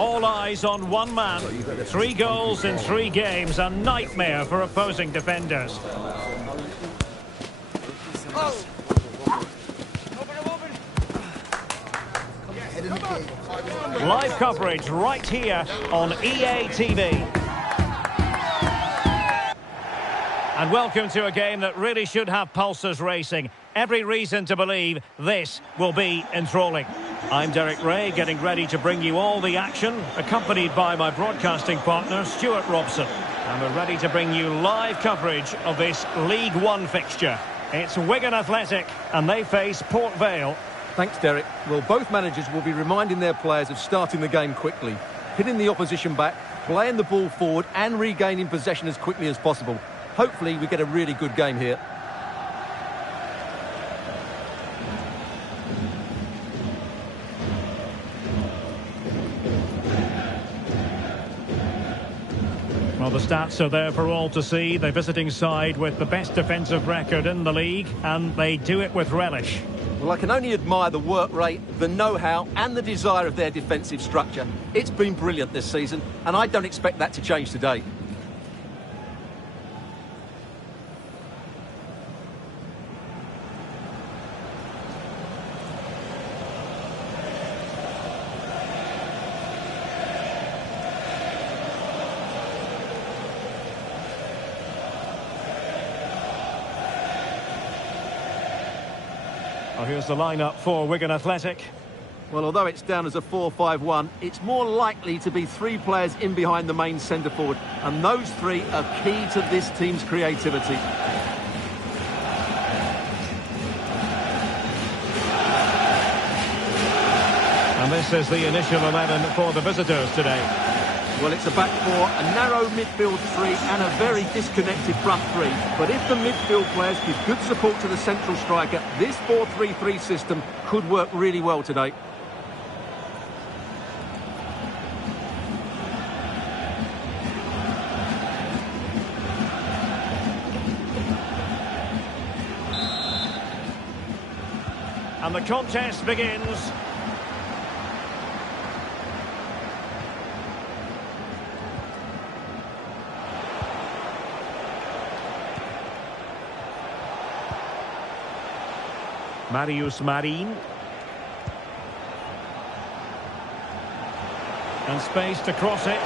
All eyes on one man. 3 goals in 3 games, a nightmare for opposing defenders. Live coverage right here on EA TV. And welcome to a game that really should have pulses racing. Every reason to believe this will be enthralling. I'm Derek Ray, getting ready to bring you all the action, accompanied by my broadcasting partner, Stuart Robson. And we're ready to bring you live coverage of this League One fixture. It's Wigan Athletic, and they face Port Vale. Thanks, Derek. Well, both managers will be reminding their players of starting the game quickly, hitting the opposition back, playing the ball forward and regaining possession as quickly as possible. Hopefully we get a really good game here. Well, the stats are there for all to see. The visiting side with the best defensive record in the league, and they do it with relish. Well, I can only admire the work rate, the know-how and the desire of their defensive structure. It's been brilliant this season, and I don't expect that to change today. Well, here's the lineup for Wigan Athletic. Well, although it's down as a 4-5-1, it's more likely to be 3 players in behind the main centre-forward, and those 3 are key to this team's creativity. And this is the initial 11 for the visitors today. Well, it's a back 4, a narrow midfield 3 and a very disconnected front 3. But if the midfield players give good support to the central striker, this 4-3-3 system could work really well today. And the contest begins. Marius Marin. And space to cross it.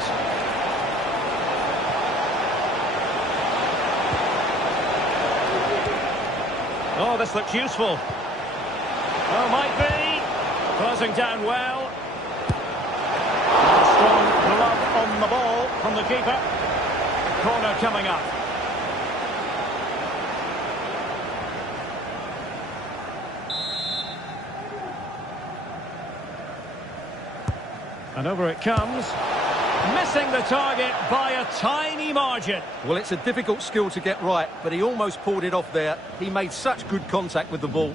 Oh, this looks useful. Oh, might be. Closing down well. And a strong glove on the ball from the keeper. Corner coming up. And over it comes. Missing the target by a tiny margin. Well, it's a difficult skill to get right, but he almost pulled it off there. He made such good contact with the ball.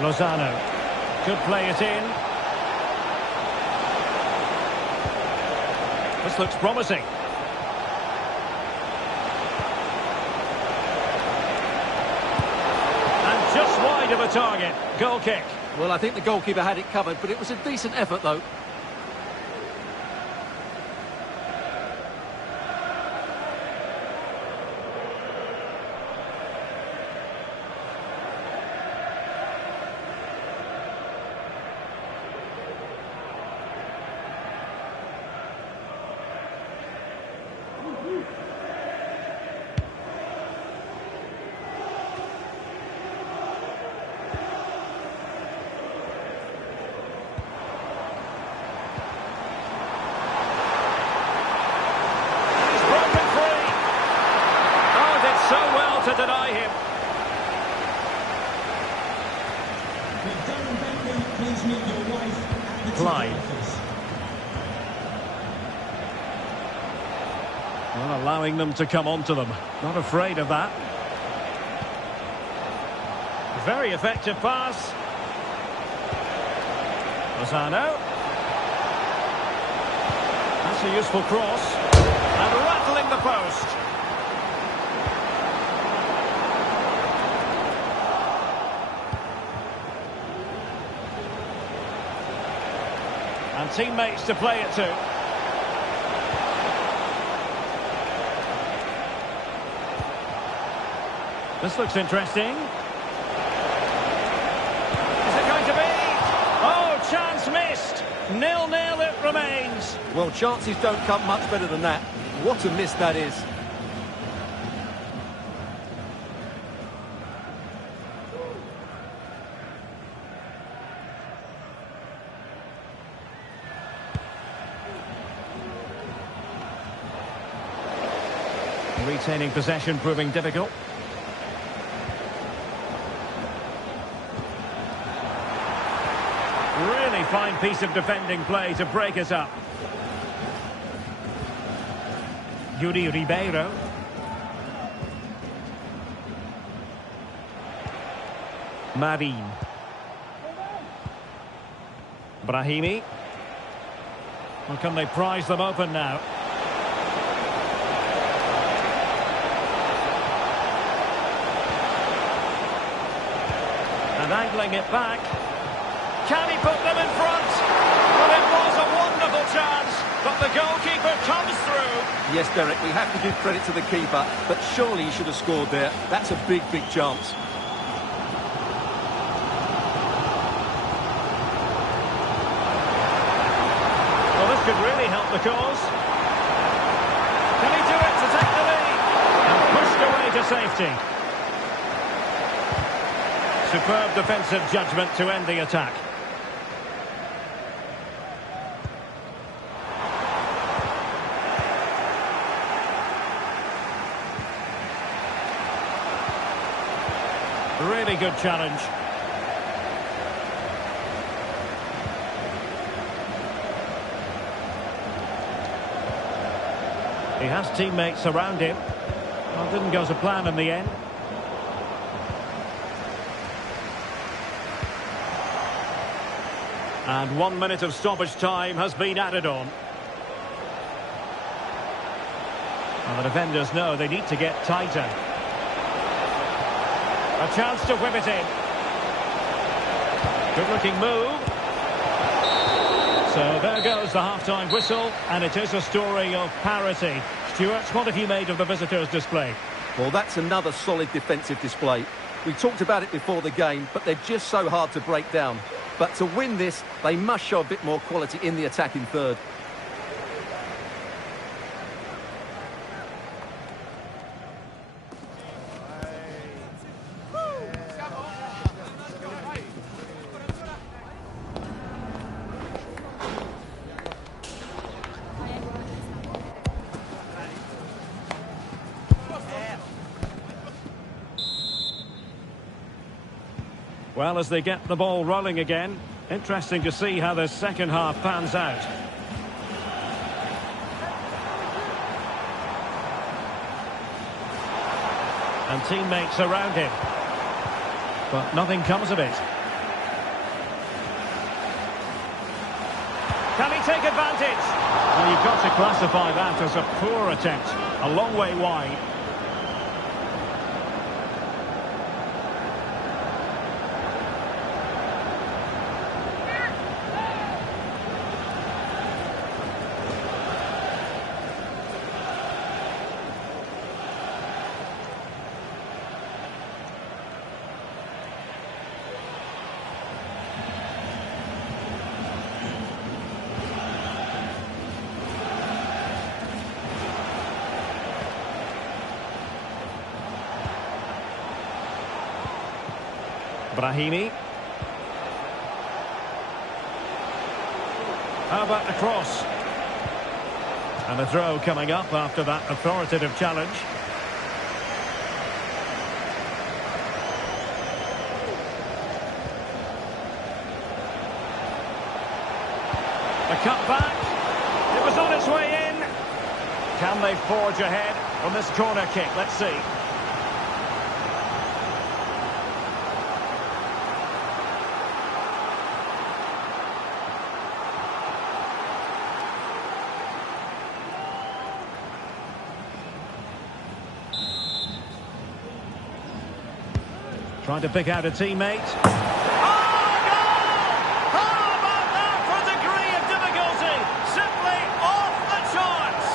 Lozano could play it in. This looks promising. And just wide of a target. Goal kick. Well, I think the goalkeeper had it covered, but it was a decent effort, though. To deny him. Clyde. Well, allowing them to come onto them. Not afraid of that. Very effective pass. Lozano. That's a useful cross. And rattling the post. And teammates to play it to. This looks interesting. Is it going to be? Oh, chance missed. 0-0 it remains. Well, chances don't come much better than that. What a miss that is. Retaining possession proving difficult. Really fine piece of defending play to break us up. Yuri Ribeiro. Marin. Brahimi. Well, can they prise them open now? And angling it back. Can he put them in front? Well, it was a wonderful chance, but the goalkeeper comes through. Yes, Derek, we have to give credit to the keeper, but surely he should have scored there. That's a big, big chance. Well, this could really help the cause. Can he do it to take the lead? And pushed away to safety. Superb defensive judgment to end the attack. Really good challenge. He has teammates around him. Well, didn't go to plan in the end. And 1 minute of stoppage time has been added on. Well, the defenders know they need to get tighter. A chance to whip it in. Good-looking move. So there goes the half-time whistle, and it is a story of parity. Stuart, what have you made of the visitors' display? Well, that's another solid defensive display. We talked about it before the game, but they're just so hard to break down. But to win this, they must show a bit more quality in the attacking third. Well, as they get the ball rolling again, interesting to see how the second half pans out. And teammates around him. But nothing comes of it. Can he take advantage? Well, you've got to classify that as a poor attempt. A long way wide. Brahimi. How about the cross? And a throw coming up after that authoritative challenge. The cut back. It was on its way in. Can they forge ahead from this corner kick? Let's see. Trying to pick out a teammate. Oh, goal! How about that for a degree of difficulty? Simply off the charts.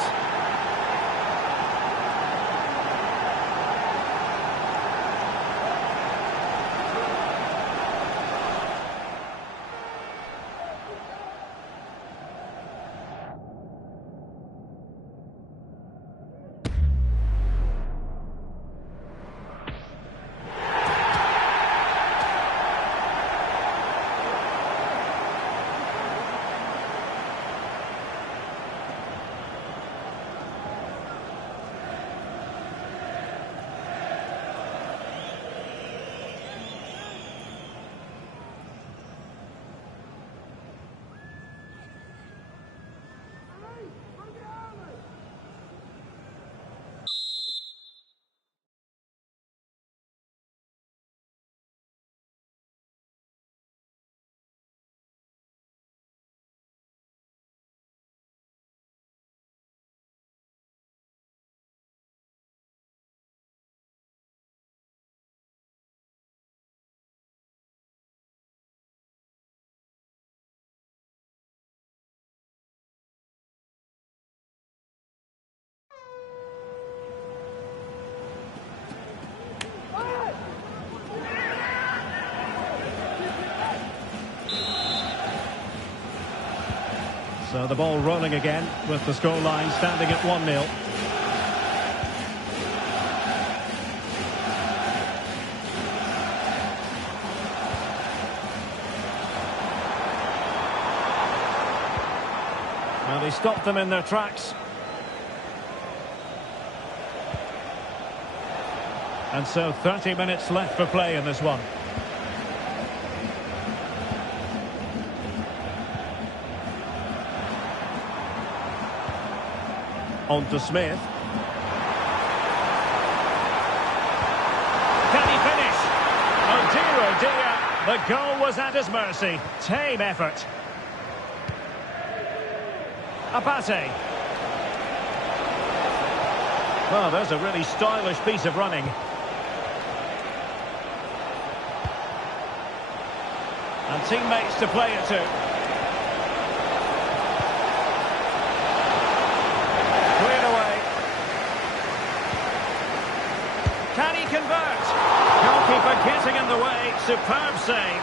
So the ball rolling again with the scoreline standing at 1-0. Well, he stopped them in their tracks. And so 30 minutes left for play in this one. On to Smith. Can he finish? Oh dear, the goal was at his mercy. Tame effort. Abate. Well, there's a really stylish piece of running. And teammates to play it to. Can he convert? Goalkeeper getting in the way. Superb save.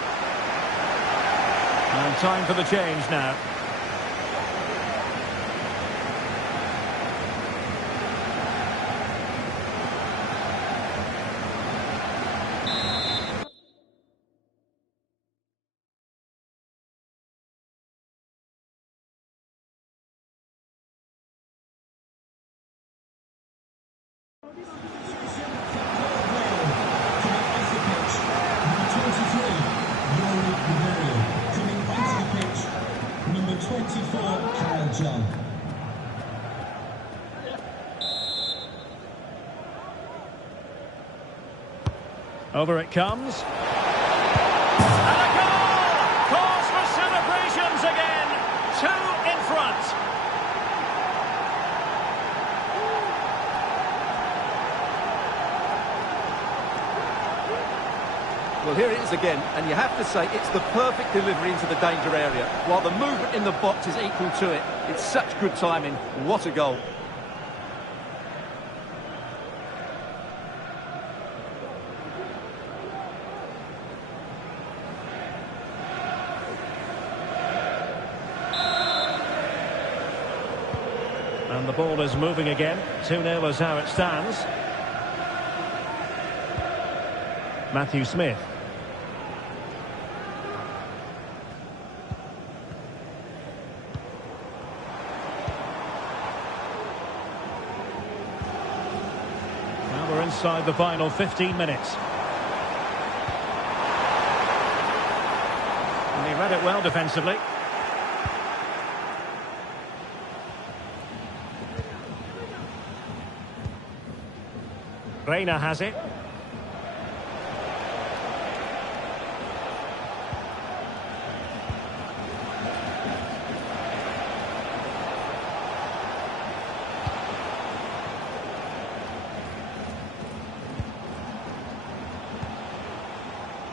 And time for the change now. Over it comes. And a goal! Cause for celebrations again. 2 in front. Well, here it is again, and you have to say it's the perfect delivery into the danger area. While the movement in the box is equal to it, it's such good timing. What a goal. And the ball is moving again. 2-0 is how it stands. Matthew Smith. Now we're inside the final 15 minutes. And he read it well defensively. Reina has it.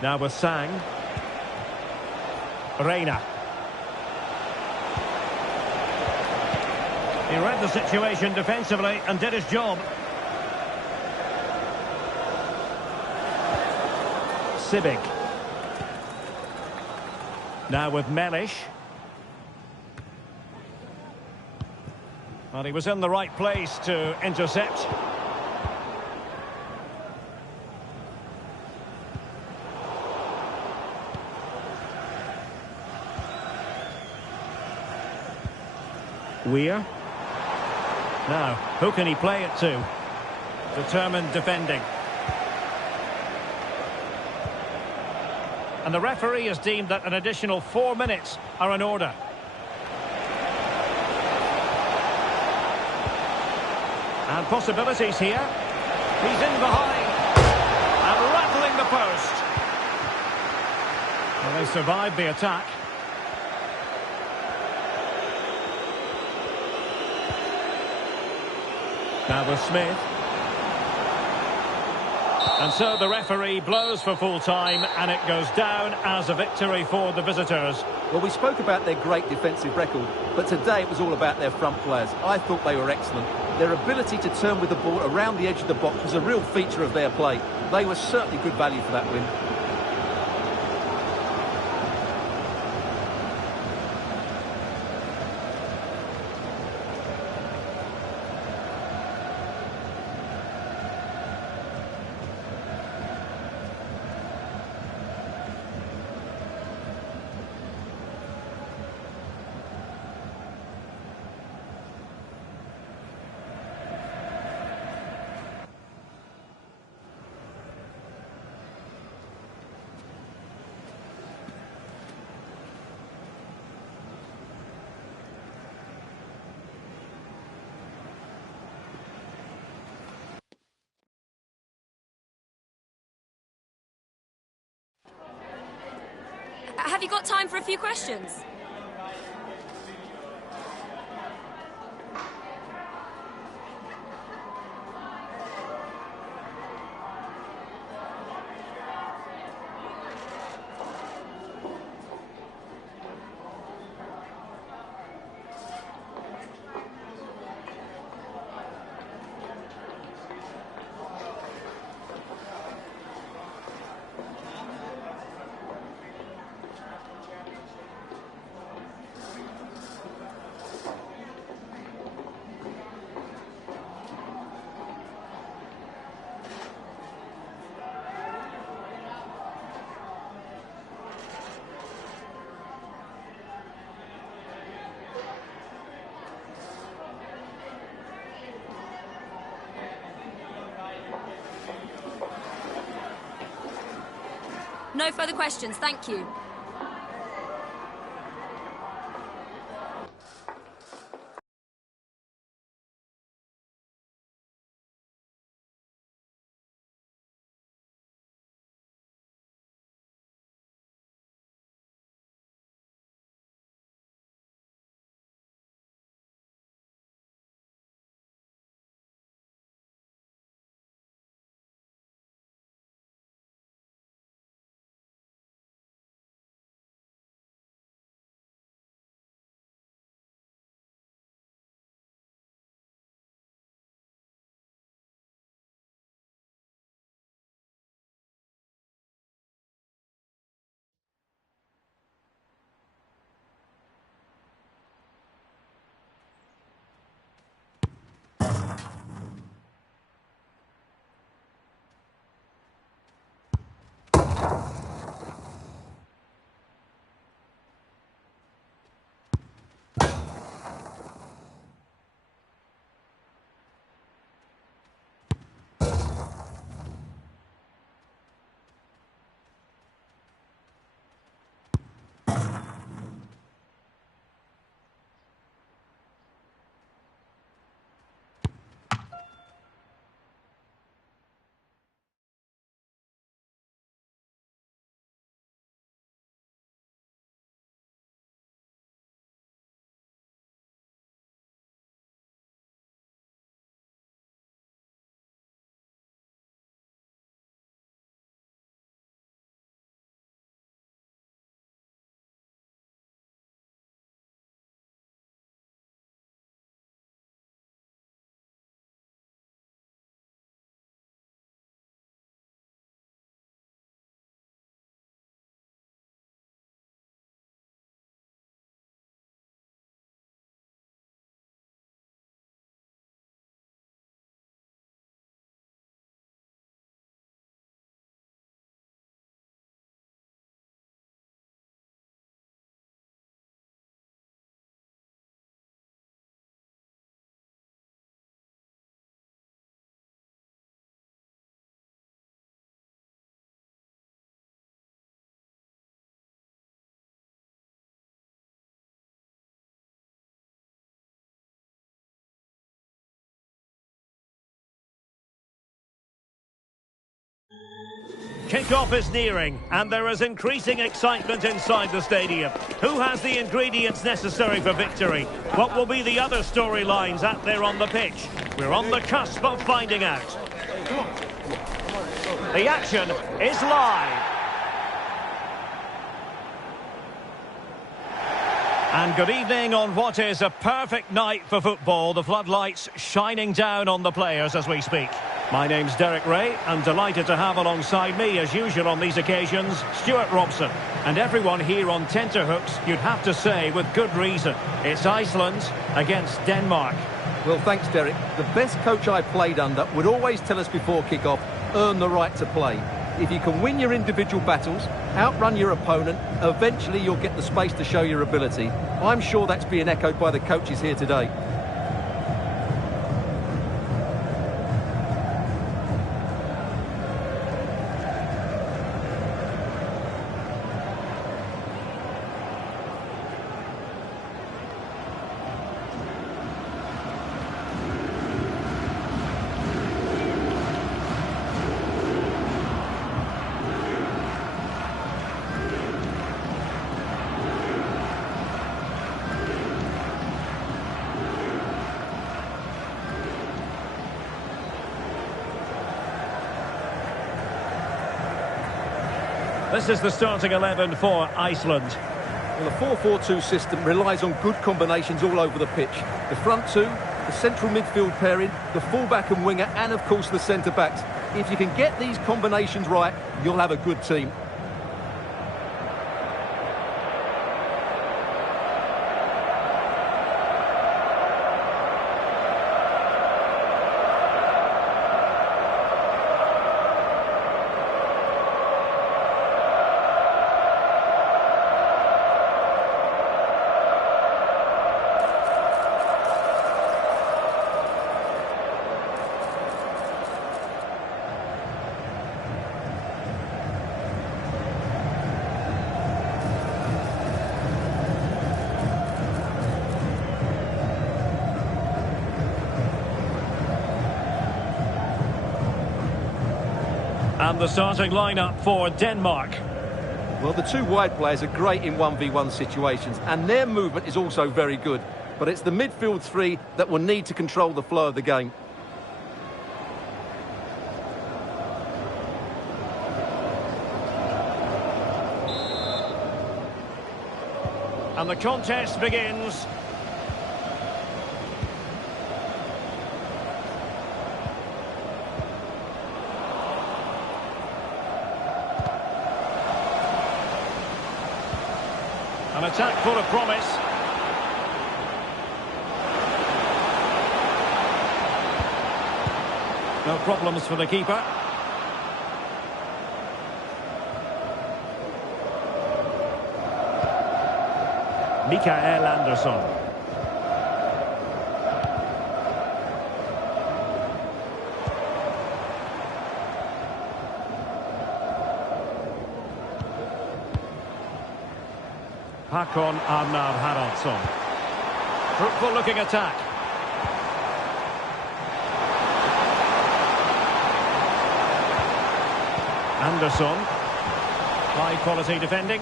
Now with Sang. Reina. He read the situation defensively and did his job. Sibik. Now with Melish. Well, he was in the right place to intercept. Weir. Now, who can he play it to? Determined defending. And the referee has deemed that an additional 4 minutes are in order. And possibilities here. He's in behind. And rattling the post. Well, they survived the attack. Now with Smith. And so the referee blows for full time, and it goes down as a victory for the visitors. Well, we spoke about their great defensive record, but today it was all about their front players. I thought they were excellent. Their ability to turn with the ball around the edge of the box was a real feature of their play. They were certainly good value for that win. Have you got time for a few questions? No further questions, thank you. Kick-off is nearing, and there is increasing excitement inside the stadium. Who has the ingredients necessary for victory? What will be the other storylines out there on the pitch? We're on the cusp of finding out. The action is live. And good evening on what is a perfect night for football. The floodlights shining down on the players as we speak. My name's Derek Ray. I'm delighted to have alongside me, as usual on these occasions, Stuart Robson. And everyone here on tenterhooks, you'd have to say, with good reason. It's Iceland against Denmark. Well, thanks, Derek. The best coach I played under would always tell us before kick-off, earn the right to play. If you can win your individual battles, outrun your opponent, eventually you'll get the space to show your ability. I'm sure that's being echoed by the coaches here today. This is the starting 11 for Iceland. Well, the 4-4-2 system relies on good combinations all over the pitch. The front two, the central midfield pairing, the fullback and winger, and of course the centre-backs. If you can get these combinations right, you'll have a good team. And the starting lineup for Denmark. Well, the two wide players are great in 1v1 situations, and their movement is also very good. But it's the midfield three that will need to control the flow of the game. And the contest begins. An attack full of promise. No problems for the keeper. Mikael Andersson. Hakon Arnar Haraldsson. Fruitful looking attack. Andersson. High quality defending.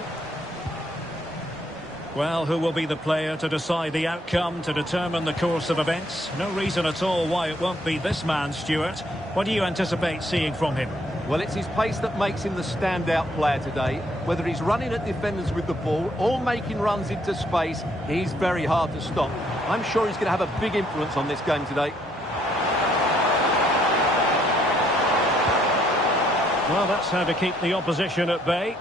Well, who will be the player to decide the outcome, to determine the course of events? No reason at all why it won't be this man, Stuart. What do you anticipate seeing from him? Well, it's his pace that makes him the standout player today. Whether he's running at defenders with the ball or making runs into space, he's very hard to stop. I'm sure he's going to have a big influence on this game today. Well, that's how to keep the opposition at bay.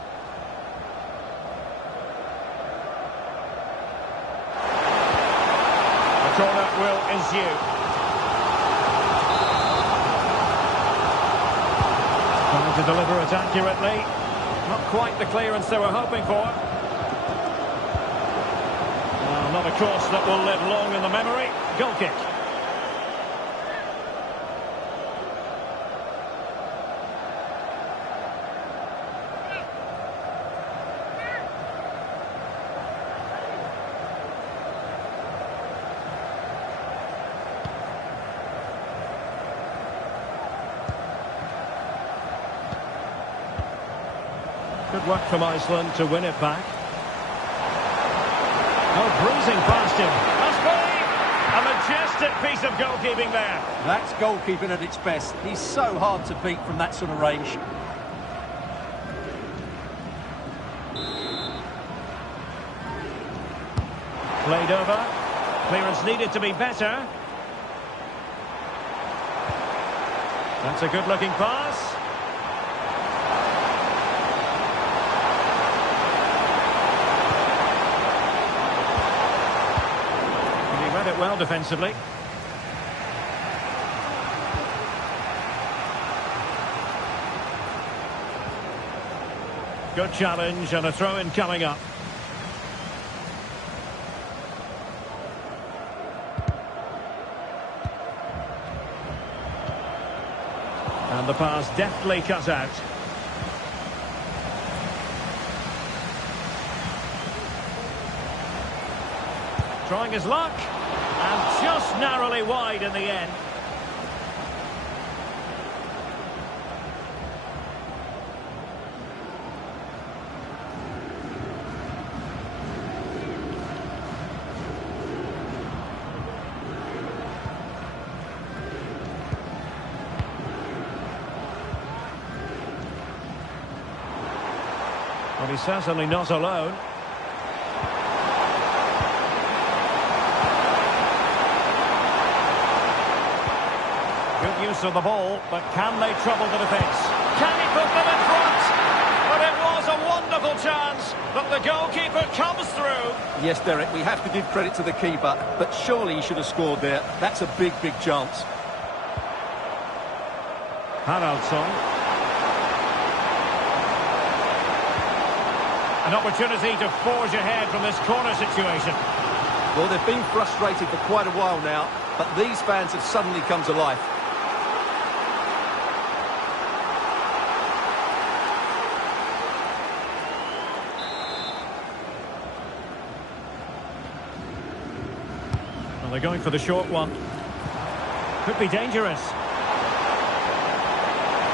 A corner will ensue. Trying to deliver it accurately. Not quite the clearance they were hoping for. Well, not a cross that will live long in the memory. Goal kick. Good work from Iceland to win it back. Oh, breezing past him. Must be a majestic piece of goalkeeping there. That's goalkeeping at its best. He's so hard to beat from that sort of range. Played over. Clearance needed to be better. That's a good-looking pass. And he read it well defensively. Good challenge and a throw-in coming up. And the pass deftly cut out. Trying his luck. And just narrowly wide in the end. Well, he's certainly not alone. Good use of the ball, but can they trouble the defence? Can he put them in front? But it was a wonderful chance, but the goalkeeper comes through. Yes, Derek, we have to give credit to the keeper, but surely he should have scored there. That's a big, big chance. Haraldsson. An opportunity to forge ahead from this corner situation. Well, they've been frustrated for quite a while now, but these fans have suddenly come to life. Well, they're going for the short one. Could be dangerous.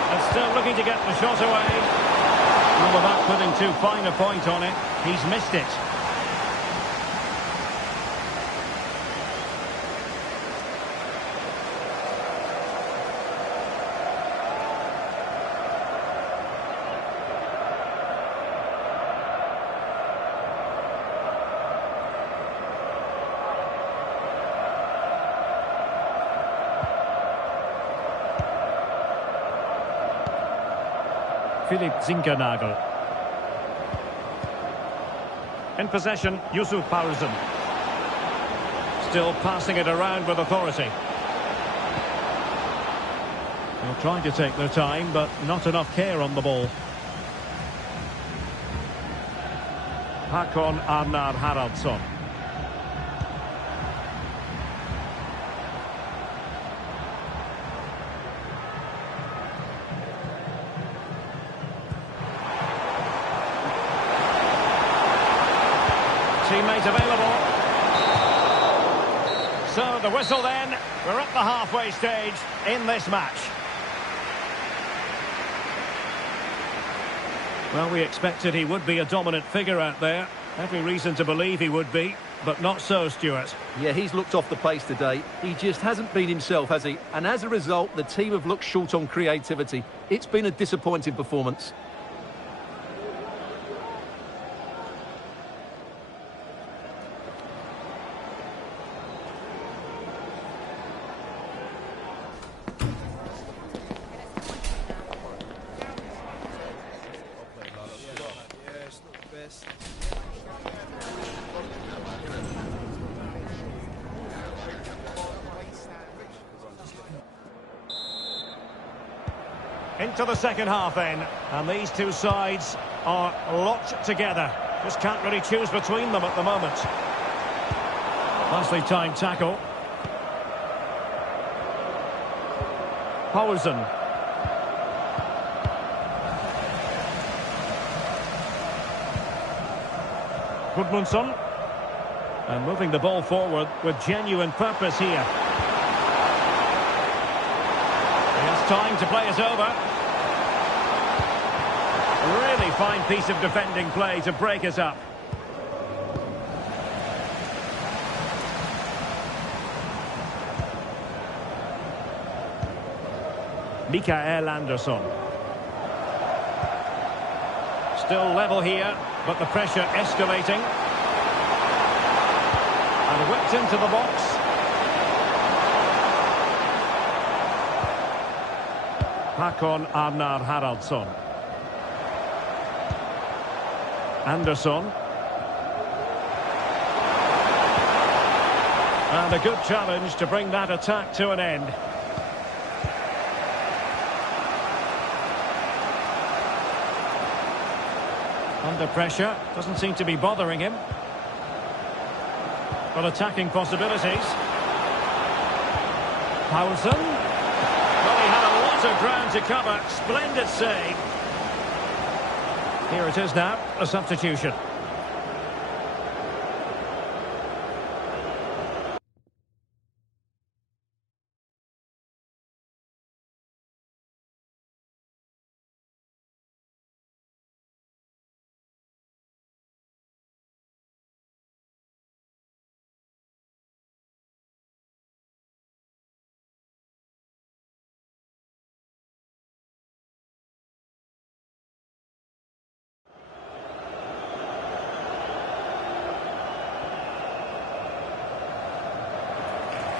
And still looking to get the shot away. Well, without putting too fine a point on it, he's missed it. Philipp Zinkernagel. In possession, Yusuf Paulsen. Still passing it around with authority. They're trying to take their time, but not enough care on the ball. Hakon Arnar Haraldsson. Teammate available. So the whistle then. We're at the halfway stage in this match. Well, we expected he would be a dominant figure out there. Every reason to believe he would be, but not so, Stuart. Yeah, he's looked off the pace today. He just hasn't been himself, has he? And as a result, the team have looked short on creativity. It's been a disappointing performance. Into the second half then, and these two sides are locked together. Just can't really choose between them at the moment. Nicely timed tackle. Paulsen. Gudmundsson. And moving the ball forward with genuine purpose here. He has time to play it over. Really fine piece of defending play to break us up. Mikael Anderson. Still level here, but the pressure escalating. And whipped into the box. Håkon Arnar Haraldsson. Anderson. And a good challenge to bring that attack to an end. Under pressure, doesn't seem to be bothering him. But attacking possibilities. Paulsen. Well, he had a lot of ground to cover. Splendid save. Here it is now, a substitution.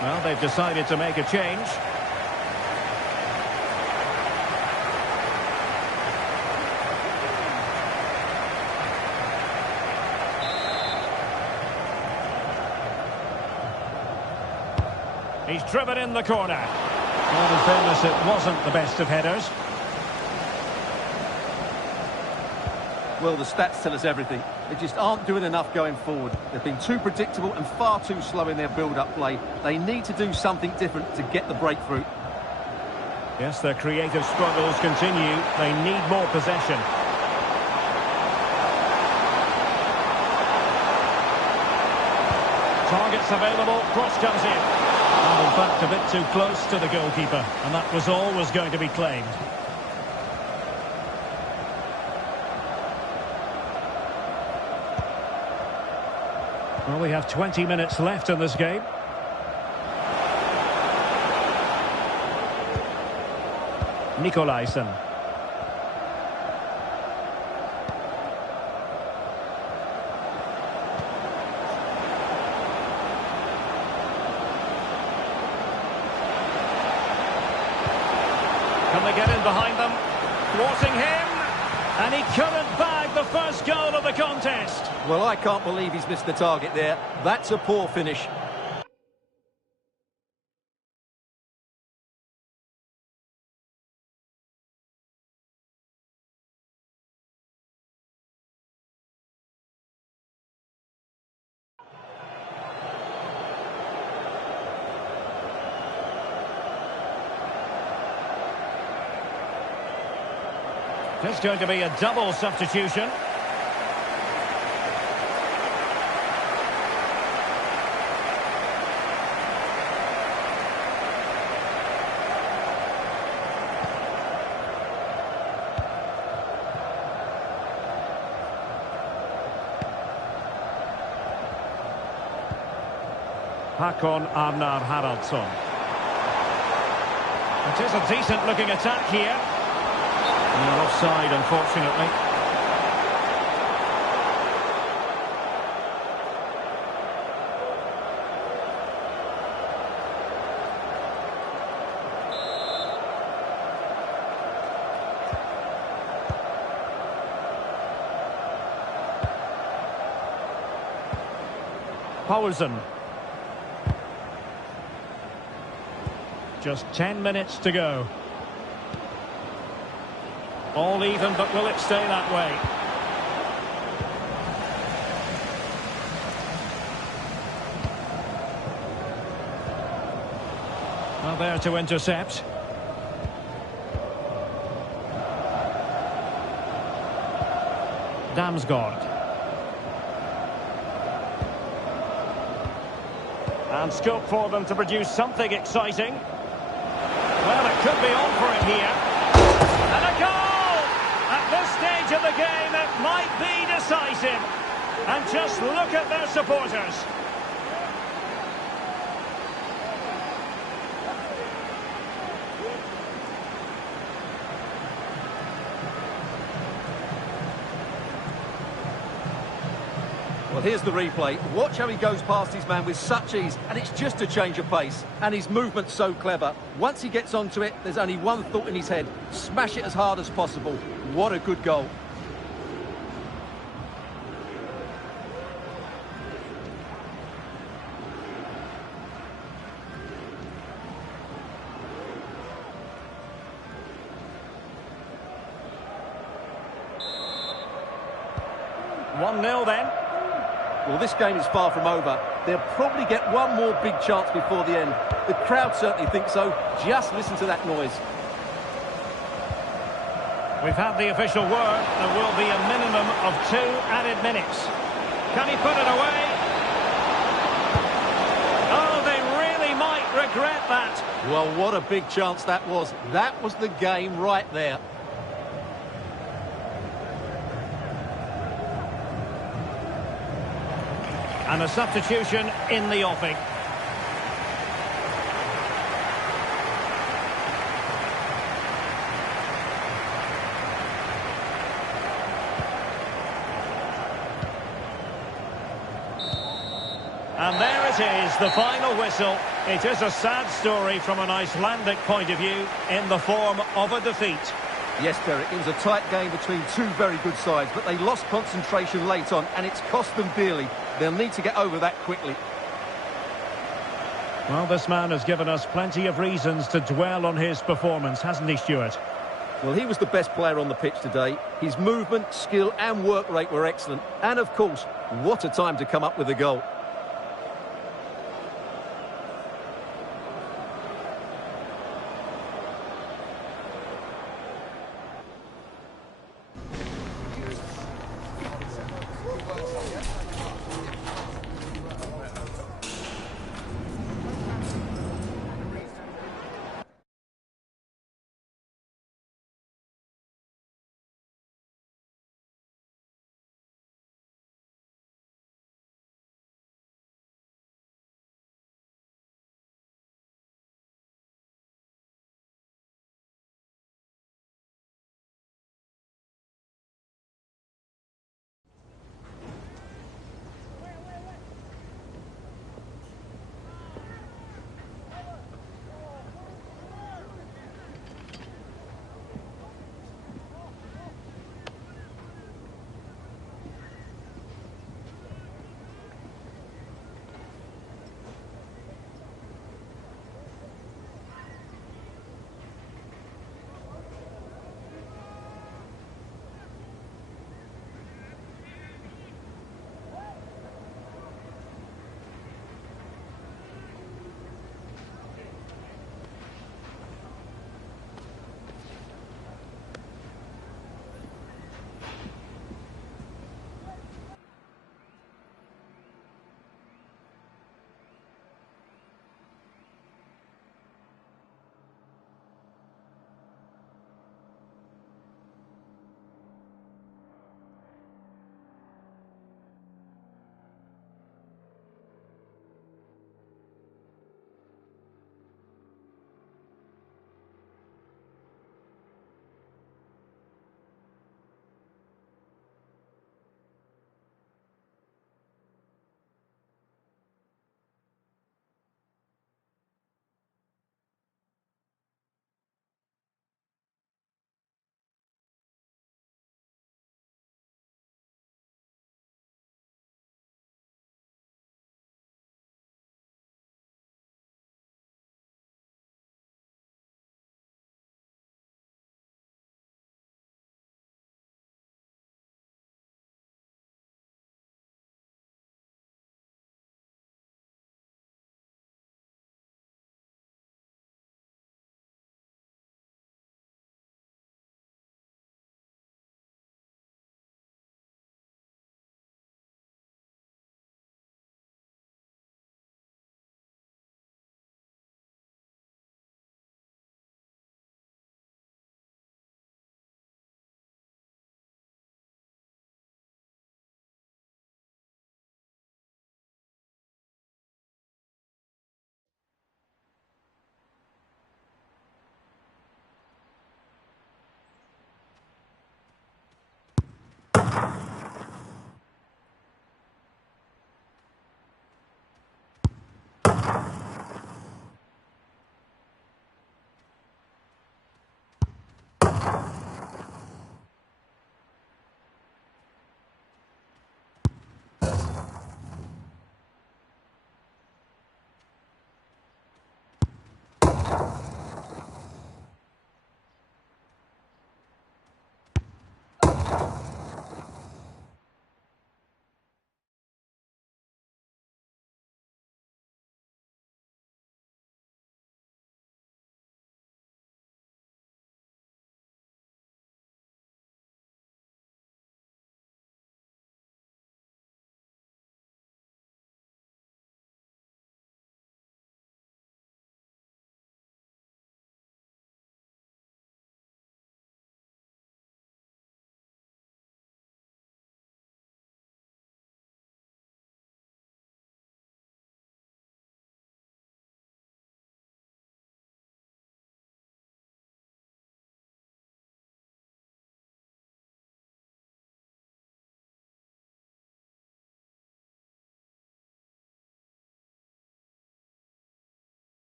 Well, they've decided to make a change. He's driven in the corner. Well, in fairness, it wasn't the best of headers. Well, the stats tell us everything. They just aren't doing enough going forward. They've been too predictable and far too slow in their build-up play. They need to do something different to get the breakthrough. Yes, their creative struggles continue. They need more possession. Targets available, cross comes in. And in fact, a bit too close to the goalkeeper. And that was always going to be claimed. Well, we have 20 minutes left in this game. Nikolaisen. Can they get in behind them? Thwarting him. And he couldn't bag the first goal of the contest. Well, I can't believe he's missed the target there. That's a poor finish. There's going to be a double substitution. Håkon Arnar Haraldsson. It is a decent looking attack here. And offside, unfortunately. Paulsen. Just 10 minutes to go. All even, but will it stay that way? Well, there to intercept. Damsgaard. And scope for them to produce something exciting. Well, it could be on for him here. And a goal! At this this stage of the game, it might be decisive. And just look at their supporters. Well, here's the replay. Watch how he goes past his man with such ease, and it's just a change of pace. And his movement's so clever. Once he gets onto it, there's only one thought in his head. Smash it as hard as possible. What a good goal. One 0 then. Well, this game is far from over. They'll probably get one more big chance before the end. The crowd certainly think so. Just listen to that noise. We've had the official word. There will be a minimum of 2 added minutes. Can he put it away? Oh, they really might regret that. Well, what a big chance that was. That was the game right there. And a substitution in the offing. And there it is, the final whistle. It is a sad story from an Icelandic point of view in the form of a defeat. Yes, Derek, it was a tight game between two very good sides, but they lost concentration late on, and it's cost them dearly. They'll need to get over that quickly. Well, this man has given us plenty of reasons to dwell on his performance, hasn't he, Stuart? Well, he was the best player on the pitch today. His movement, skill and work rate were excellent. And, of course, what a time to come up with a goal.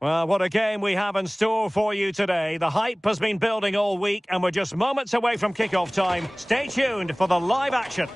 Well, what a game we have in store for you today. The hype has been building all week and we're just moments away from kick-off time. Stay tuned for the live action.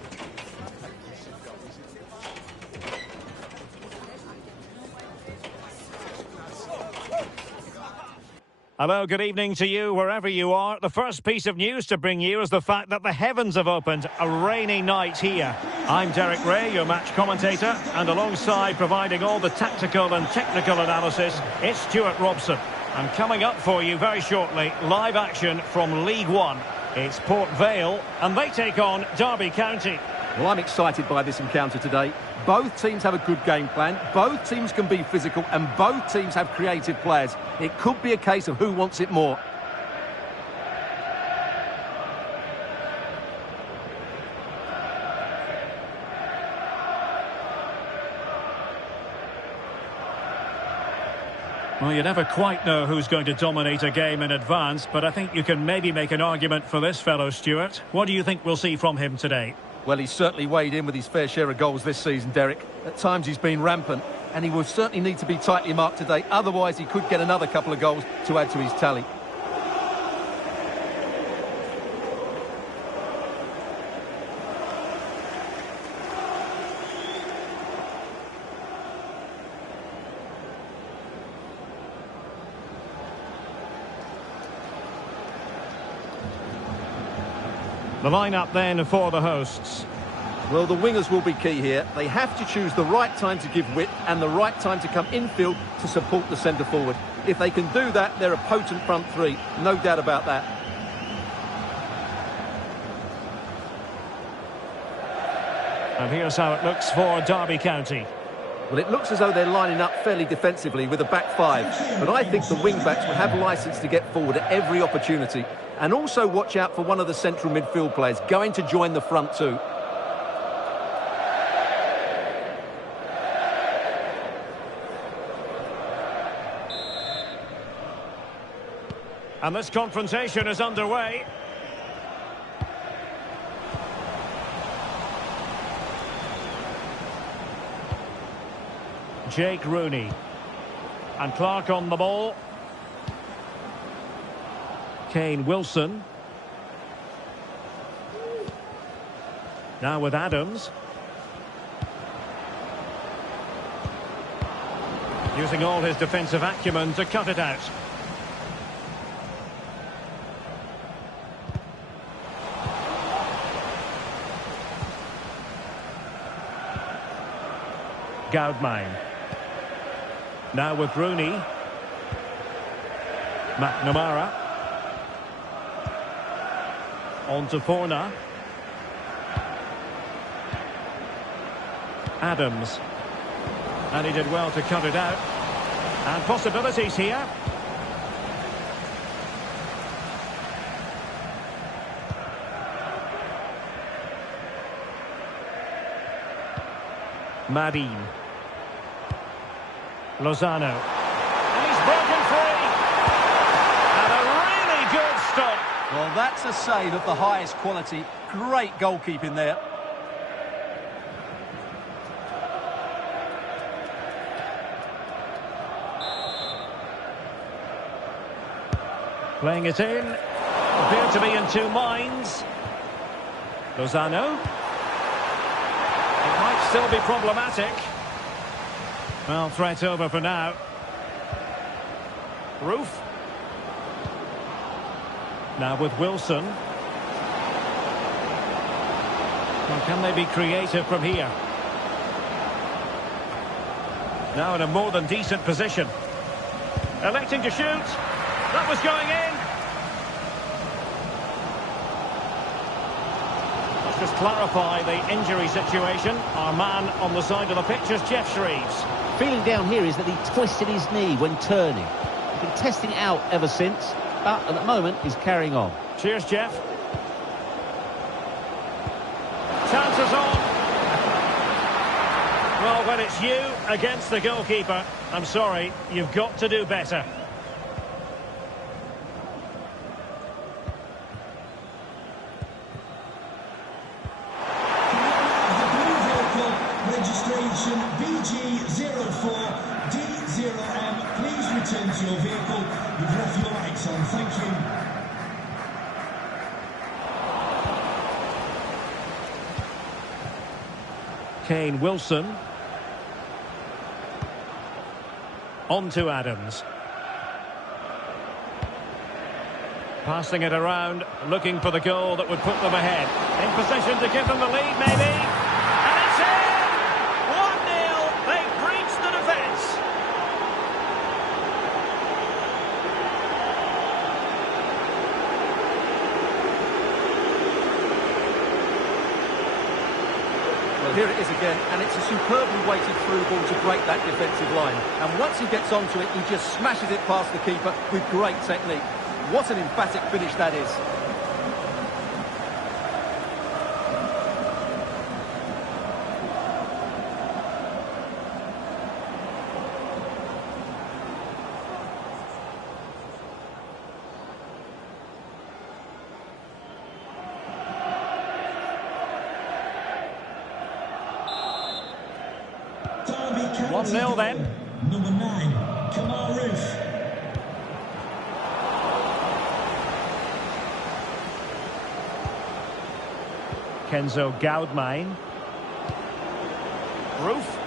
Hello, good evening to you wherever you are. The first piece of news to bring you is the fact that the heavens have opened. A rainy night here. I'm Derek Ray, your match commentator, and alongside providing all the tactical and technical analysis, it's Stuart Robson. And coming up for you very shortly, live action from League One. It's Port Vale, and they take on Derby County. Well, I'm excited by this encounter today. Both teams have a good game plan, both teams can be physical, and both teams have creative players. It could be a case of who wants it more. Well, you never quite know who's going to dominate a game in advance, but I think you can maybe make an argument for this fellow, Stuart. What do you think we'll see from him today? Well, he's certainly weighed in with his fair share of goals this season, Derek. At times he's been rampant, and he will certainly need to be tightly marked today. Otherwise, he could get another couple of goals to add to his tally. The lineup then for the hosts. Well, the wingers will be key here. They have to choose the right time to give width and the right time to come infield to support the centre forward. If they can do that, they're a potent front three. No doubt about that. And here's how it looks for Derby County. Well, it looks as though they're lining up fairly defensively with a back five. But I think the wing-backs will have licence to get forward at every opportunity. And also watch out for one of the central midfield players going to join the front two. And this confrontation is underway. Jake Rooney. And Clark on the ball. Kane Wilson. Now with Adams. Using all his defensive acumen to cut it out. Goudmine. Now with Rooney. McNamara. On to Forna. Adams. And he did well to cut it out. And possibilities here. Madine. Lozano. And he's broken free. And a really good stop. Well, that's a save of the highest quality. Great goalkeeping there. Playing it in. Appeared to be in two minds. Lozano. It might still be problematic. Well, threat over for now. Roof. Now with Wilson. Well, can they be creative from here? Now in a more than decent position. Electing to shoot. That was going in. Let's just clarify the injury situation. Our man on the side of the pitch is Jeff Shreves. Feeling down here is that he twisted his knee when turning. He's been testing it out ever since, but at the moment he's carrying on. Cheers, Jeff. Chances on. Well, when it's you against the goalkeeper, I'm sorry, you've got to do better. Registration BG04D0M. Please return So thank you. Kane Wilson. On to Adams. Passing it around, looking for the goal that would put them ahead. In position to give them the lead, maybe. And it's in! 1-0. They've breached the defence. Well, here it is again, and it's a superbly weighted through ball to break that defensive line. And once he gets onto it, he just smashes it past the keeper with great technique. What an emphatic finish that is. Derby 1-0 then. Number 9, Kamal Roof. Kenzo Goudmine. Roof.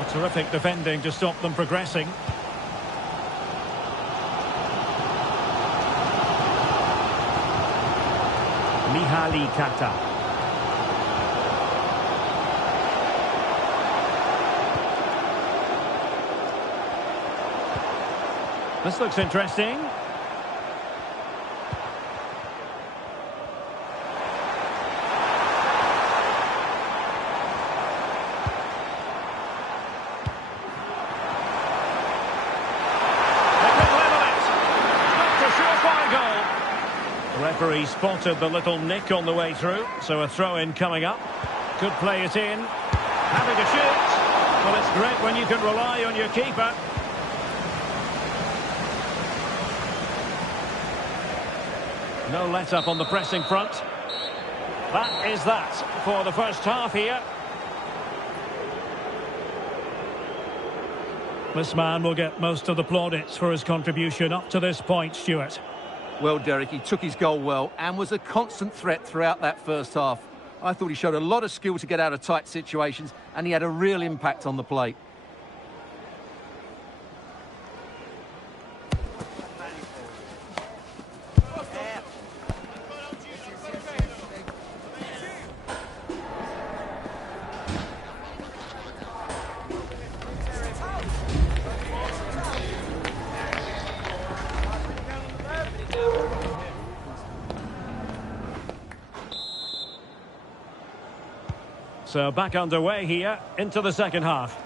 A terrific defending to stop them progressing. Mihali Kata. This looks interesting. Referee spotted the little nick on the way through, so a throw-in coming up. Could play it in. Having a shoot. Well, it's great when you can rely on your keeper. No let-up on the pressing front. That is that for the first half here. This man will get most of the plaudits for his contribution up to this point, Stuart. Well, Derek, he took his goal well and was a constant threat throughout that first half. I thought he showed a lot of skill to get out of tight situations, and he had a real impact on the plate. So back underway here into the second half.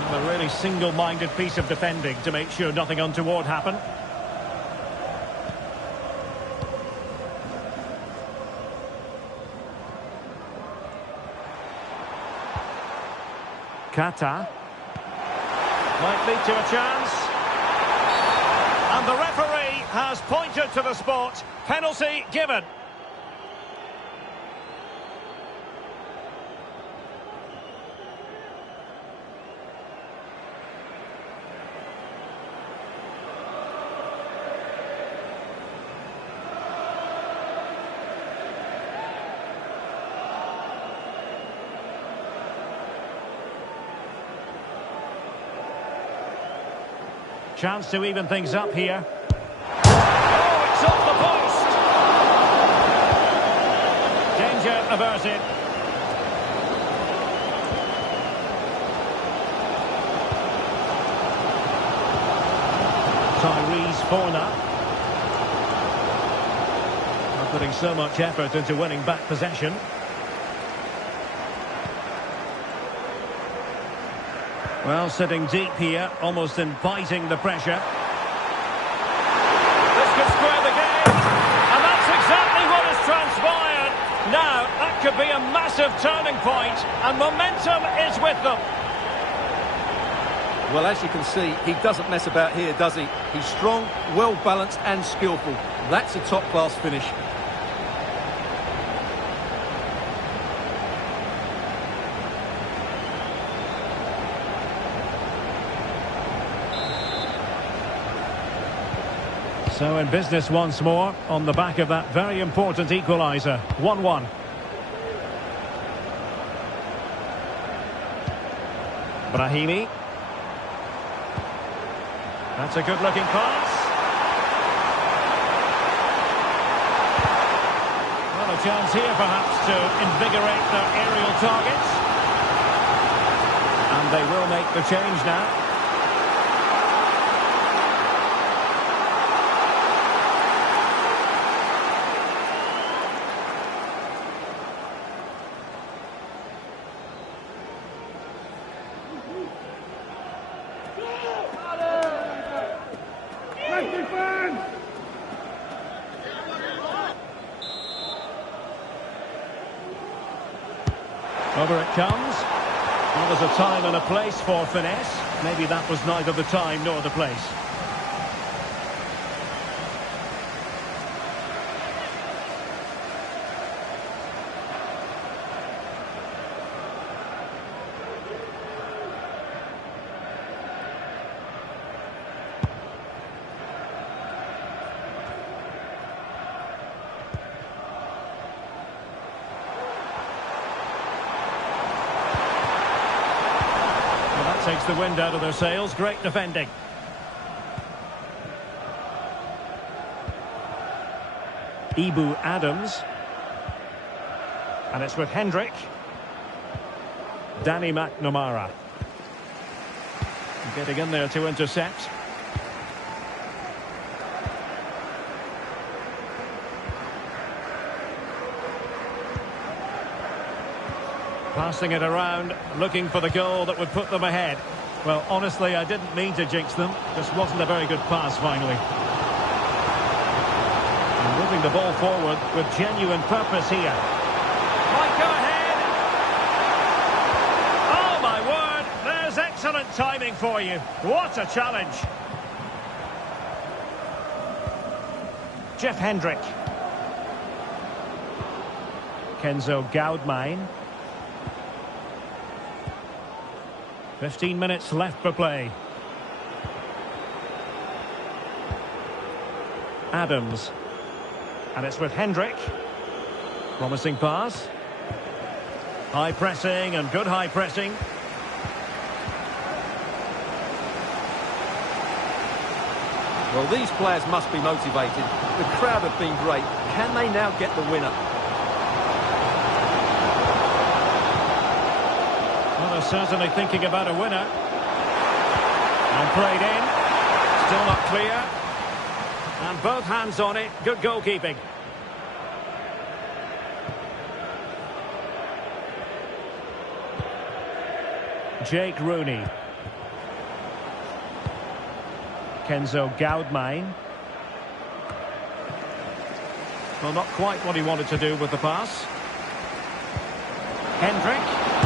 And a really single-minded piece of defending to make sure nothing untoward happened. Kata might lead to a chance. And the referee has pointed to the spot. Penalty given. Chance to even things up here. Oh, it's off the post! Danger averted. Tyrese Forner. Not putting so much effort into winning back possession. Well, sitting deep here, almost inviting the pressure. This could square the game, and that's exactly what has transpired. Now, that could be a massive turning point, and momentum is with them. Well, as you can see, he doesn't mess about here, does he? He's strong, well-balanced and skillful. That's a top-class finish. So in business once more on the back of that very important equaliser. 1-1. Brahimi. That's a good-looking pass. Well, a chance here perhaps to invigorate their aerial targets. And they will make the change now. Over it comes. Well, there's a time and a place for finesse. Maybe that was neither the time nor the place. Takes the wind out of their sails. Great defending. Ibu Adams. And it's with Hendrick. Danny McNamara. Getting in there to intercept. Passing it around, looking for the goal that would put them ahead. Well, honestly, I didn't mean to jinx them. Just wasn't a very good pass, finally. And moving the ball forward with genuine purpose here. Might go ahead. Oh, my word. There's excellent timing for you. What a challenge. Jeff Hendrick. Kenzo Goudmine. 15 minutes left for play. Adams. And it's with Hendrick. Promising pass. High pressing and good high pressing. Well, these players must be motivated. The crowd have been great. Can they now get the winner? Well, they're certainly thinking about a winner. And played in. Still not clear. And both hands on it. Good goalkeeping. Jake Rooney. Kenzo Goudmine. Well, not quite what he wanted to do with the pass. Hendrick.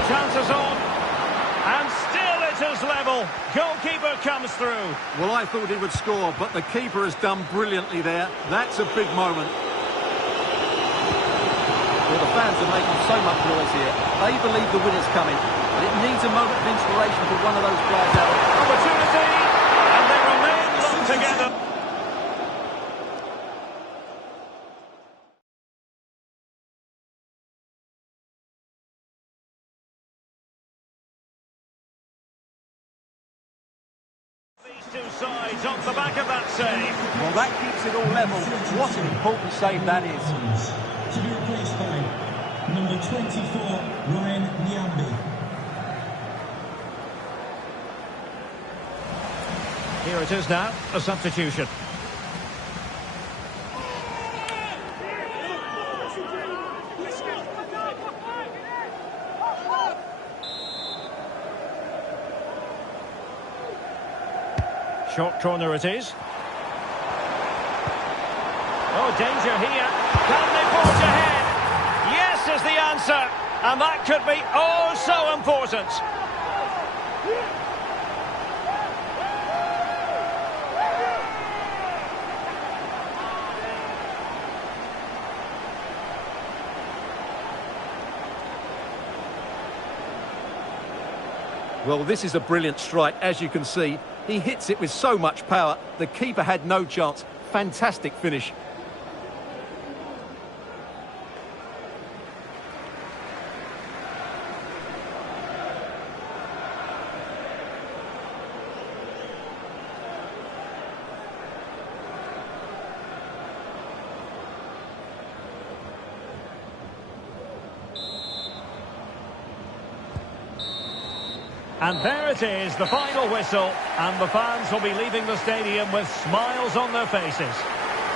Chances on. And still it is level. Goalkeeper comes through. Well, I thought he would score, but the keeper has done brilliantly there. That's a big moment. Well, the fans are making so much noise here. They believe the winner's coming. But it needs a moment of inspiration for one of those players out. Opportunity. And they remain locked together. Two sides off the back of that save. Well, that keeps it all level. What an important save that is. To be replaced by number 24, Ryan Nyambi. Here it is now, a substitution. Short corner it is. Oh, danger here. Can they forge ahead? Yes is the answer. And that could be oh so important. Well, this is a brilliant strike, as you can see. He hits it with so much power, the keeper had no chance. Fantastic finish. And there it is, the final whistle, and the fans will be leaving the stadium with smiles on their faces.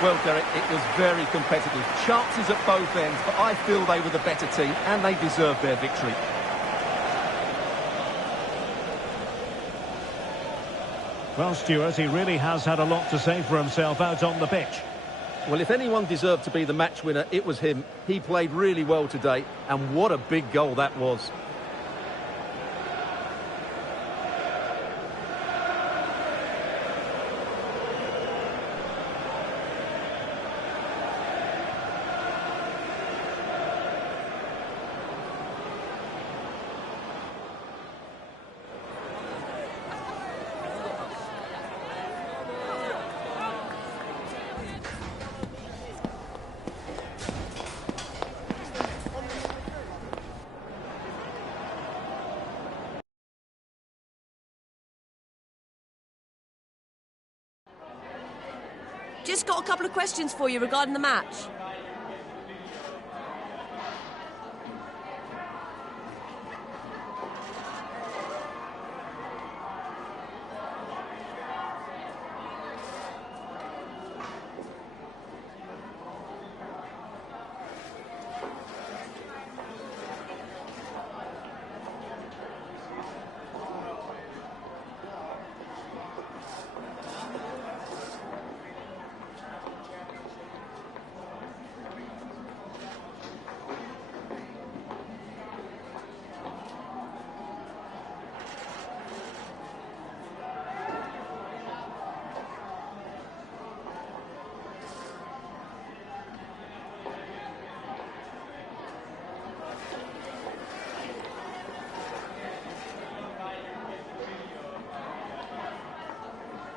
Well, Derek, it was very competitive. Chances at both ends, but I feel they were the better team, and they deserved their victory. Well, Stuart, he really has had a lot to say for himself out on the pitch. Well, if anyone deserved to be the match winner, it was him. He played really well today, and what a big goal that was. Just got a couple of questions for you regarding the match.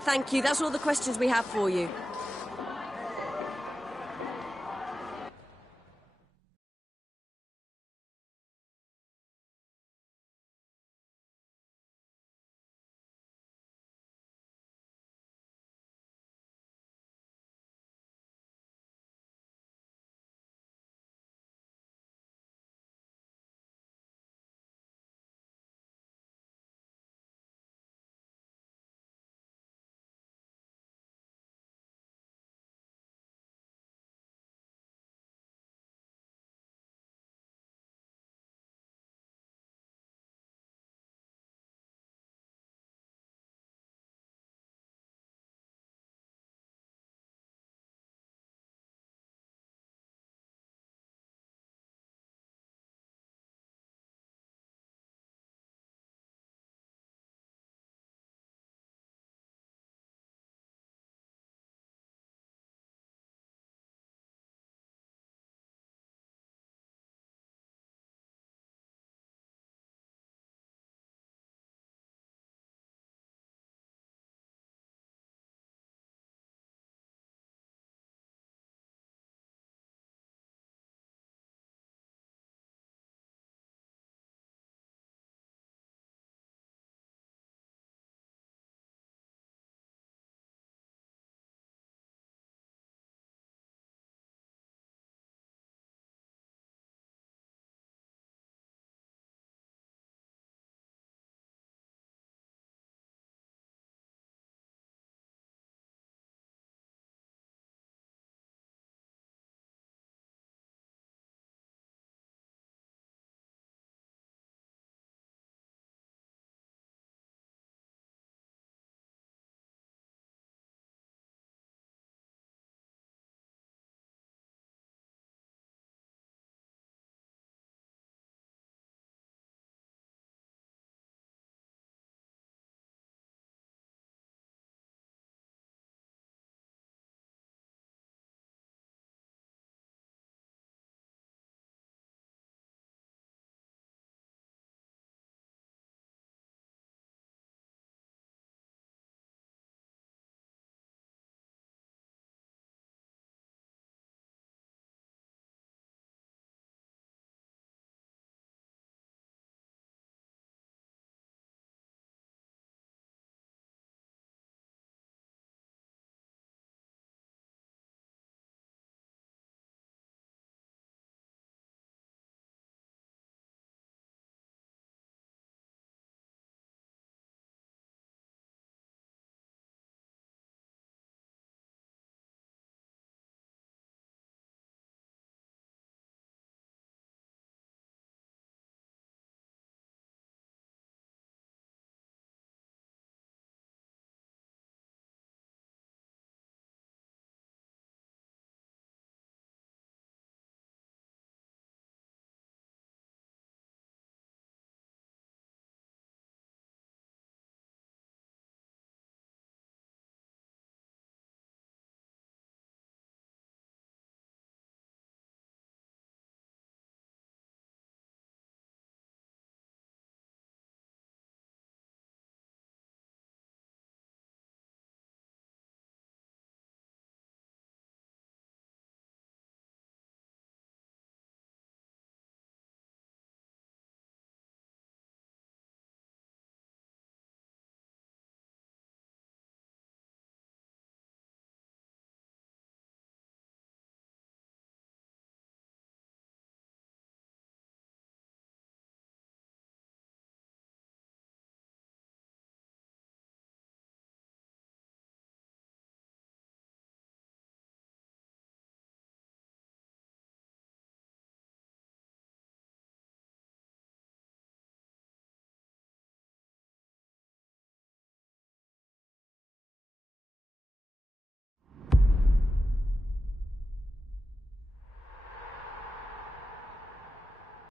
Thank you. That's all the questions we have for you.